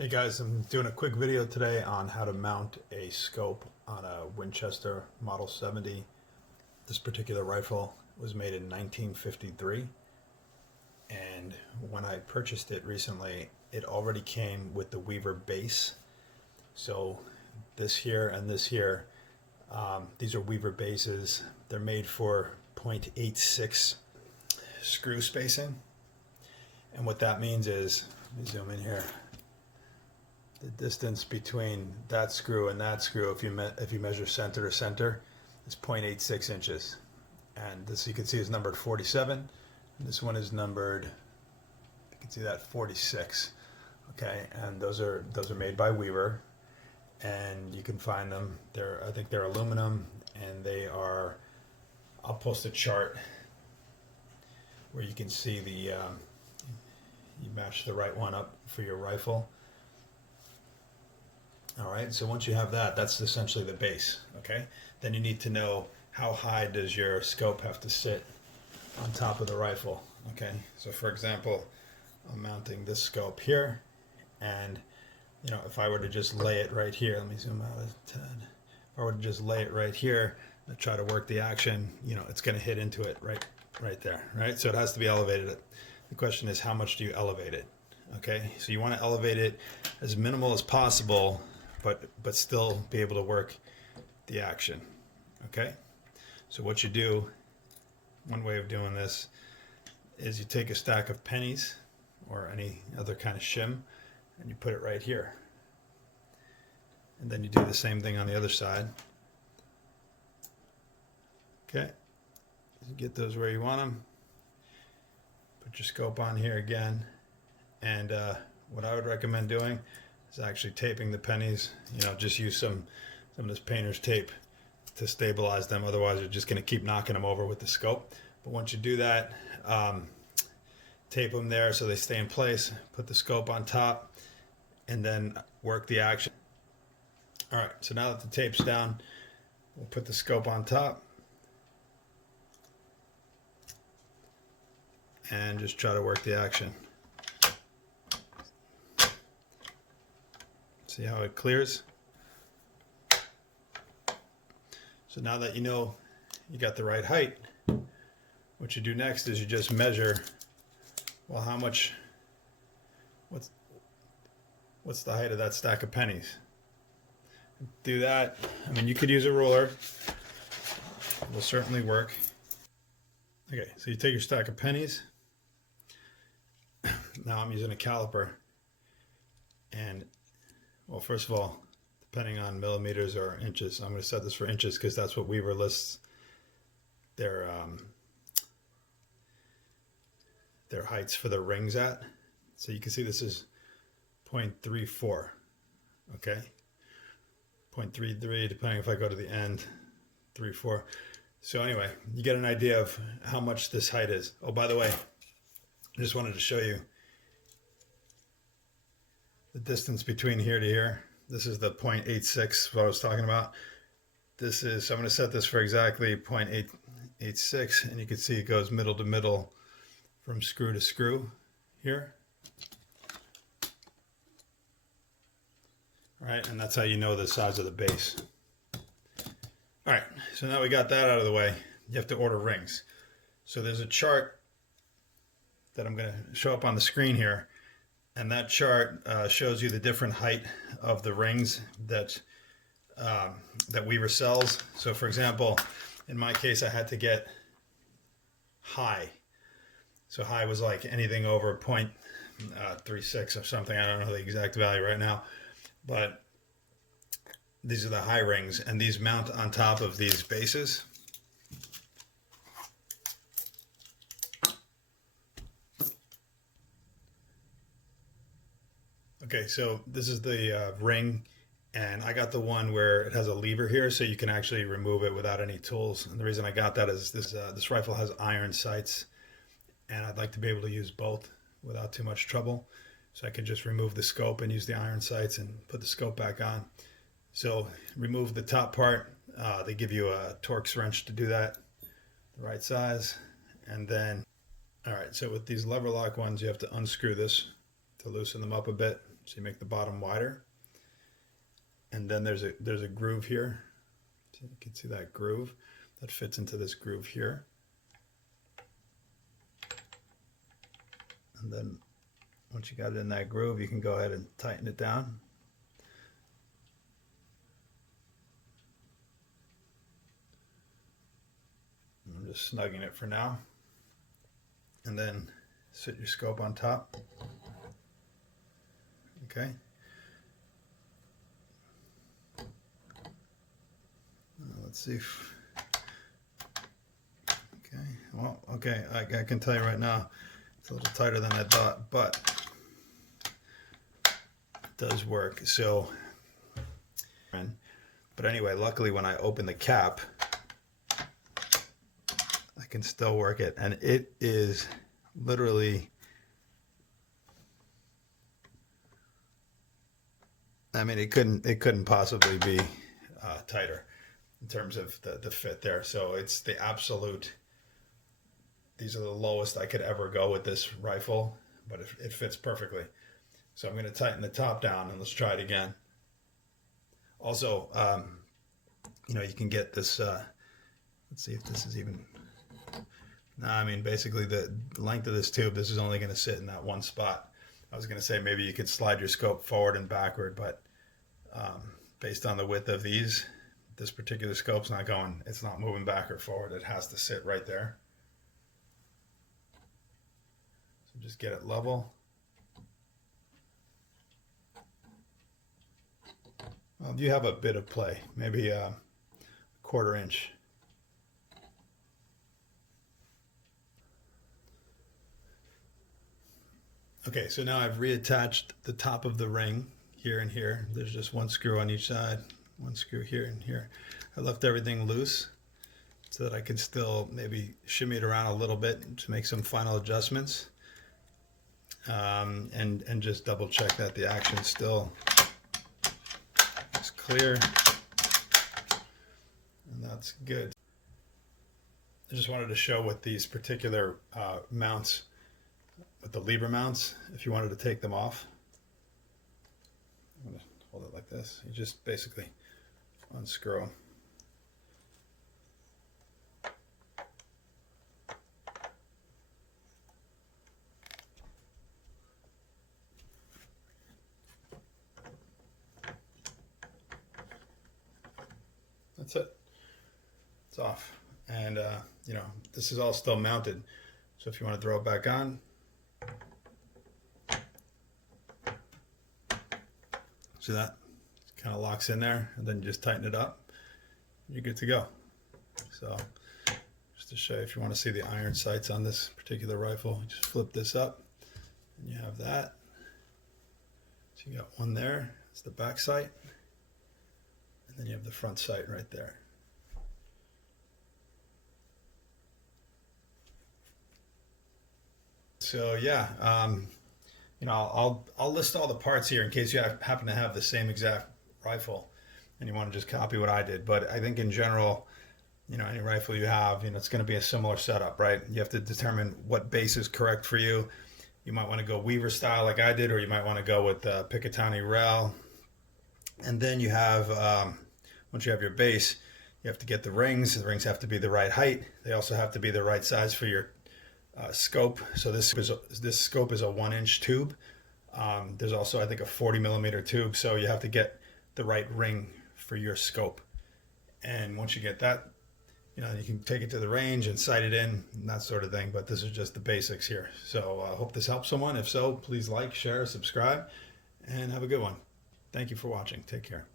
Hey guys, I'm doing a quick video today on how to mount a scope on a Winchester Model 70. This particular rifle was made in 1953, and when I purchased it recently, it already came with the Weaver base. So this here and this here, these are Weaver bases. They're made for 0.86 screw spacing, and what that means is, let me zoom in here. The distance between that screw and that screw, if you measure center to center, is 0.86 inches. And this, you can see, is numbered 47. And this one is numbered, you can see that, 46. Okay, and those are made by Weaver, and you can find them. I think they're aluminum, and they are. I'll post a chart where you can see you match the right one up for your rifle. All right, so once you have that, that's essentially the base, okay? Then you need to know how high does your scope have to sit on top of the rifle, okay? So for example, I'm mounting this scope here, and you know, if I were to just lay it right here, let me zoom out a tad. If I were to just lay it right here and try to work the action, you know, it's gonna hit into it right there, right? So it has to be elevated. The question is, how much do you elevate it, okay? So you wanna elevate it as minimal as possible, but still be able to work the action, okay? So what you do, one way of doing this is you take a stack of pennies or any other kind of shim and you put it right here. And then you do the same thing on the other side. Okay, you get those where you want them. Put your scope on here again, and what I would recommend doing is actually taping the pennies. You know, just use some of this painter's tape to stabilize them. Otherwise, you're just going to keep knocking them over with the scope. But once you do that, tape them there so they stay in place. Put the scope on top, and then work the action. All right. So now that the tape's down, we'll put the scope on top, and just try to work the action. See how it clears? So now that you know you got the right height, what you do next is you just measure, well, how much, what's the height of that stack of pennies? Do that. I mean, you could use a ruler. It will certainly work. Okay, so you take your stack of pennies. Now I'm using a caliper, and well, first of all, depending on millimeters or inches, I'm going to set this for inches because that's what Weaver lists their heights for the rings at. So you can see this is 0.34, okay? 0.33, depending if I go to the end, 3.4. So anyway, you get an idea of how much this height is. Oh, by the way, I just wanted to show you the distance between here to here. This is the 0.86, what I was talking about. This is, so I'm going to set this for exactly 0.886, and you can see it goes middle to middle from screw to screw here. All right, and that's how you know the size of the base. All right, so now we got that out of the way, you have to order rings. So there's a chart that I'm going to show up on the screen here. And that chart shows you the different height of the rings that Weaver sells. So for example, in my case, I had to get high. So high was like anything over 0.36 or something. I don't know the exact value right now. But these are the high rings, and these mount on top of these bases. Okay, so this is the ring, and I got the one where it has a lever here, so you can actually remove it without any tools. And the reason I got that is this rifle has iron sights, and I'd like to be able to use both without too much trouble. So I can just remove the scope and use the iron sights and put the scope back on. So remove the top part. They give you a Torx wrench to do that, the right size. And then, all right, so with these lever lock ones, you have to unscrew this to loosen them up a bit. So you make the bottom wider, and then there's a groove here. So you can see that groove that fits into this groove here. And then once you got it in that groove, you can go ahead and tighten it down. I'm just snugging it for now. And then sit your scope on top. Okay. Let's see if, okay, well, okay, I can tell you right now, it's a little tighter than I thought, but it does work. So, but anyway, luckily when I open the cap, I can still work it, and it is literally, I mean, it couldn't possibly be tighter in terms of the fit there. So it's the absolute, these are the lowest I could ever go with this rifle, but it fits perfectly. So I'm going to tighten the top down, and let's try it again. Also, you know, you can get this, let's see if this is even, no, I mean, basically the length of this tube, this is only going to sit in that one spot. I was going to say maybe you could slide your scope forward and backward, but based on the width of these, this particular scope's not going, it's not moving back or forward. It has to sit right there. So just get it level. You have a bit of play, maybe a 1/4 inch. Okay, so now I've reattached the top of the ring here and here. There's just one screw on each side, one screw here and here. I left everything loose so that I could still maybe shimmy it around a little bit to make some final adjustments, and just double check that the action still is clear, and that's good. I just wanted to show with these particular mounts, with the lever mounts, if you wanted to take them off, I'm going to hold it like this. You just basically unscrew them. That's it. It's off. And you know, this is all still mounted. So if you want to throw it back on, see that? It kind of locks in there, and then you just tighten it up. You're good to go. So just to show you, if you want to see the iron sights on this particular rifle, just flip this up, and you have that. So you got one there. It's the back sight, and then you have the front sight right there. So yeah, you know, I'll list all the parts here in case you happen to have the same exact rifle and you want to just copy what I did. But I think in general, you know, any rifle you have, you know, it's going to be a similar setup, right? You have to determine what base is correct for you. You might want to go Weaver style like I did, or you might want to go with Picatinny rail. And then you have, once you have your base, you have to get the rings. The rings have to be the right height. They also have to be the right size for your scope. So this scope is a 1-inch tube. There's also, I think, a 40mm tube. So you have to get the right ring for your scope. And once you get that, you know, you can take it to the range and sight it in and that sort of thing. But this is just the basics here. So I hope this helps someone. If so, please like, share, subscribe, and have a good one. Thank you for watching. Take care.